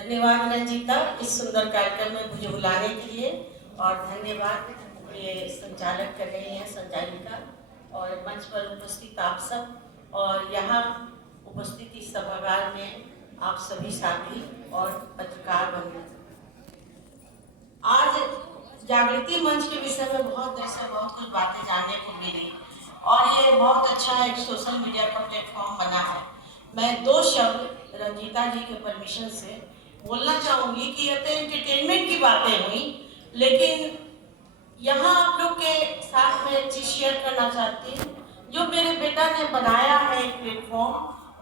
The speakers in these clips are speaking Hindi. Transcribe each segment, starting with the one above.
धन्यवाद रंजीता, इस सुंदर कार्यक्रम में मुझे बुलाने के लिए, और धन्यवाद ये संचालक कर रही हैं संचालिका, और मंच पर उपस्थित आप सब, और यहाँ उपस्थित इस सभागार में आप सभी साथी और पत्रकार बंधु। आज जागृति मंच के विषय में बहुत कुछ बातें जानने को मिली, और ये बहुत अच्छा एक सोशल मीडिया का प्लेटफॉर्म बना है। मैं दो शब्द रंजीता जी के परमिशन से बोलना चाहूँगी कि ये तो एंटरटेनमेंट की बातें हुई, लेकिन यहाँ आप लोग के साथ में एक चीज़ शेयर करना चाहती हूँ। जो मेरे बेटा ने बनाया है एक प्लेटफॉर्म,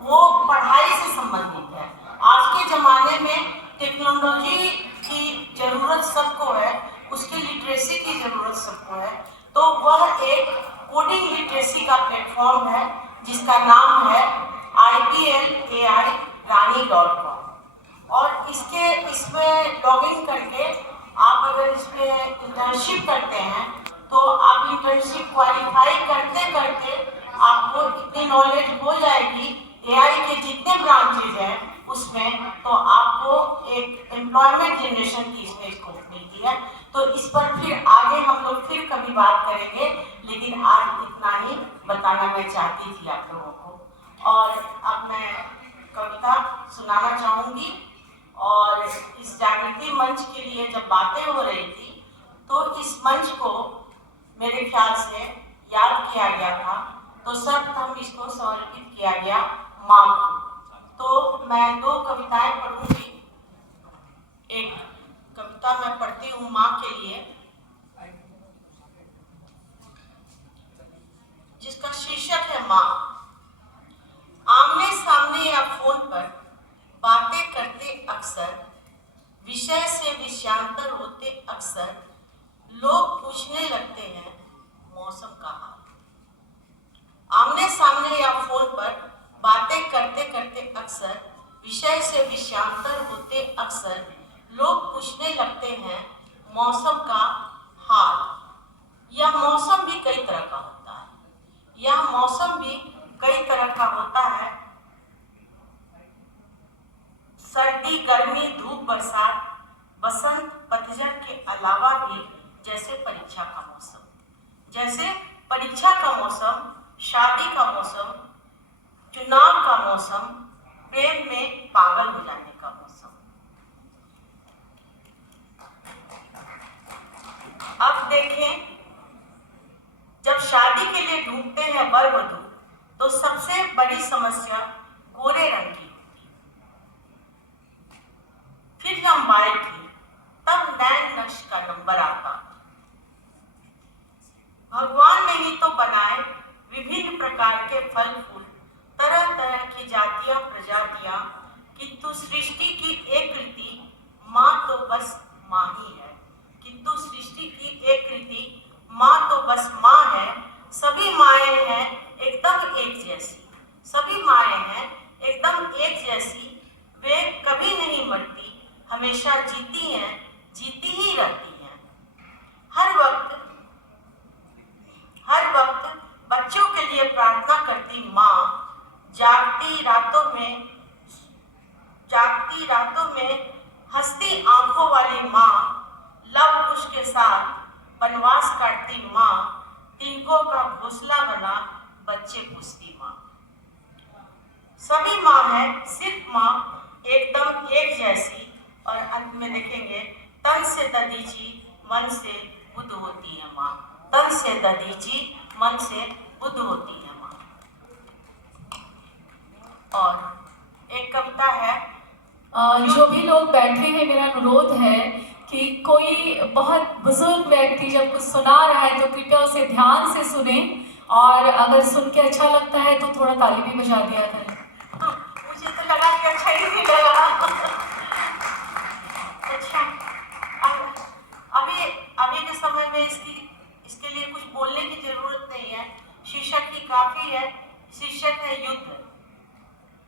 वो पढ़ाई से संबंधित है। आज के ज़माने में टेक्नोलॉजी की ज़रूरत सबको है, उसकी लिटरेसी की ज़रूरत सबको है, तो वह एक कोडिंग लिटरेसी का प्लेटफॉर्म है जिसका नाम है IPLAI-Rani.com। और इसमें लॉगिन करके आप अगर इसमें इंटर्नशिप करते हैं तो आप इंटर्नशिप क्वालिफाई करते करते आपको इतनी नॉलेज हो जाएगी AI के जितने ब्रांचेज हैं उसमें, तो आपको एक एम्प्लॉयमेंट जनरेशन की इसमें स्कोप मिलती है। तो इस पर फिर आगे हम लोग फिर कभी बात करेंगे, लेकिन आज इतना ही बताना मैं चाहती थी आप लोगों को। और अब मैं कविता सुनाना चाहूँगी। और इस जागृति मंच के लिए जब बातें हो रही थी तो इस मंच को मेरे ख्याल से याद किया गया था, तो सर्वप्रथम इसको समर्पित किया गया माँ को। तो मैं दो कविताएं पढ़ूंगी। एक कविता मैं पढ़ती हूँ माँ के लिए, जिसका शीर्षक है माँ। आमने सामने या फोन पर बातें करते अक्सर, विषय से विषयांतर होते अक्सर, लोग पूछने लगते हैं मौसम का हाल। आमने सामने या फोन पर बातें करते करते अक्सर, विषय से विषयांतर होते अक्सर, लोग पूछने लगते हैं मौसम का हाल। यह मौसम भी कई तरह का होता है, यह मौसम भी कई तरह का होता है। सर्दी, गर्मी, धूप, बरसात, बसंत, पतझड़ के अलावा भी जैसे परीक्षा का मौसम, जैसे परीक्षा का मौसम, शादी का मौसम, चुनाव का मौसम, प्रेम में पागल हो जाने का मौसम। अब देखें, जब शादी के लिए ढूंढते हैं वर वधू, तो सबसे बड़ी समस्या गोरे रंग की। फिर लंबाई थी, तब नैन नक्श का नंबर आता। भगवान ने ही तो बनाए विभिन्न प्रकार के फल फूल, तरह तरह की जातियां प्रजातियां, किंतु सृष्टि की एक रीति माँ तो बस माँ ही है। किंतु सृष्टि की एक रीति माँ तो बस माँ है। सभी माएँ हैं एकदम एक जैसी, सभी माएँ हैं एकदम एक जैसी, वे कभी नहीं मरती, हमेशा जीती हैं, जीती ही रहती हैं। हर वक्त बच्चों के लिए प्रार्थना करती माँ, जागती रातों में हंसती आंखों वाली माँ, लव कुश के साथ वनवास काटती माँ, तिनकों का घोंसला बना बच्चे पूछती माँ। सभी माँ है, सिर्फ माँ एकदम एक जैसी। और अंत में देखेंगे, तन से दधीची मन से बुद्ध होती है माँ, तन से दधीची मन से बुद्ध होती है माँ। और एक कविता है। जो भी लोग बैठे हैं, मेरा अनुरोध है कि कोई बहुत बुजुर्ग व्यक्ति जब कुछ सुना रहा है तो कृपया उसे ध्यान से सुने, और अगर सुन के अच्छा लगता है तो थोड़ा ताली भी बजा दिया करें। मुझे तो लगा कि अच्छा ही नहीं लगा। अच्छा, अभी के समय में इसके लिए कुछ बोलने की जरूरत नहीं है, शीर्षक ही काफी है। शीर्षक है युद्ध।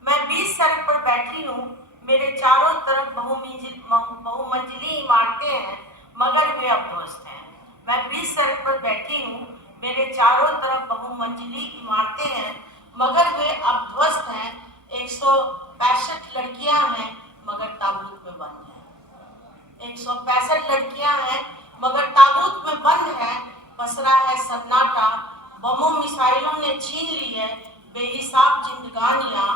मैं 20 सड़क पर बैठी हूँ, मेरे चारों तरफ बहुमंजिली इमारतें हैं, मगर वे अब ध्वस्त हैं। मैं 20 सड़क पर बैठी हूँ, मेरे चारों तरफ बहुमंजिली इमारतें हैं, मगर वे अब ध्वस्त हैं। 165 लड़कियां हैं, मगर ताबूत में बंद 165 लड़कियां हैं मगर ताबूत में बंद है, पसरा है सन्नाटा, बमों मिसाइलों ने छीन ली है बेहिसाब जिंदगानियां।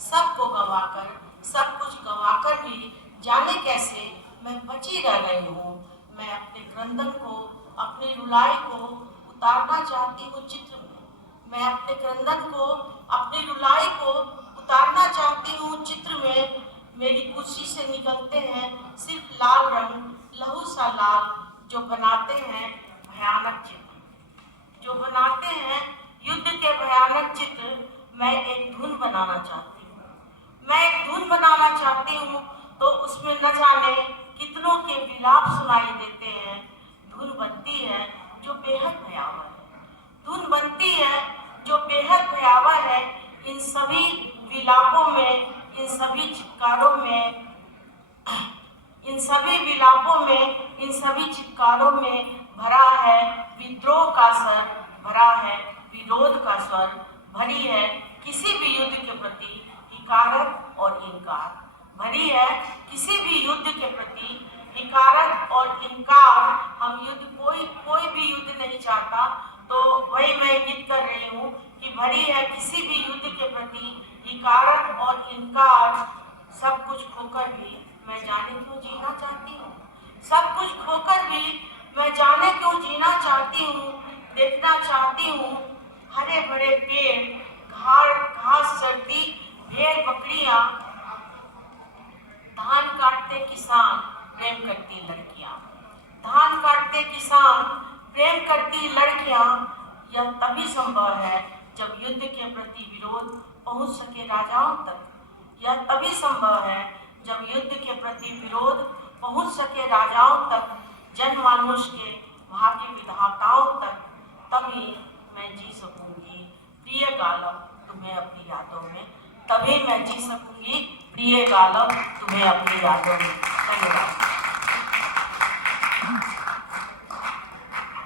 सबको गंवाकर, सब कुछ गंवाकर भी जाने कैसे मैं बची रह गई हूँ। मैं अपने क्रंदन को, अपनी रुलाई को उतारना चाहती हूँ चित्र में। मैं अपने क्रंदन को, अपनी रुलाई को उतारना चाहती हूँ चित्र में। मेरी कुर्सी से निकलते हैं सिर्फ लाल रंग, लहू सा लाल, जो बनाते हैं भयानक चित्र, जो बनाते हैं युद्ध के भयानक चित्र। मैं एक धुन बनाना चाहती हूँ, मैं एक धुन बनाना चाहती हूँ, तो उसमें न जाने कितनों के विलाप सुनाई देते हैं। धुन बनती है जो बेहद भयावह है, धुन बनती है जो बेहद भयावह है। इन सभी विलापों में, इन सभी चित्कारों में, इन सभी विलापों में, इन सभी चित्कारों में भरा है विद्रोह का स्वर, भरा है विरोध का स्वर, भरी है किसी भी युद्ध के प्रति हिकारत और इनकार, भरी है किसी भी युद्ध के प्रति हिकारत और इनकार। हम युद्ध, कोई भी युद्ध नहीं चाहता, तो वही मैं इंगित कर रही हूँ कि भरी है किसी भी युद्ध के प्रति हिकारत और इनकार। सब कुछ खोकर भी मैं जाने क्यों जीना चाहती हूँ, सब कुछ खोकर भी मैं जाने क्यों जीना चाहती हूँ। देखना चाहती हूँ हरे भरे पेड़, घास चरती भेड़ बकरियां, धान काटते किसान प्रेम करती लड़कियां, धान काटते किसान प्रेम करती लड़कियां। यह तभी संभव है जब युद्ध के प्रति विरोध पहुंच सके राजाओं तक, यह तभी संभव है जब युद्ध के प्रति विरोध पहुंच सके राजाओं तक, जनमानुष के भाग्य विधाताओं तक। तभी मैं जी सकूंगी प्रिय गालव तुम्हें अपनी यादों में, तभी मैं जी सकूंगी प्रिय गालव तुम्हें अपनी यादों में। धन्यवाद।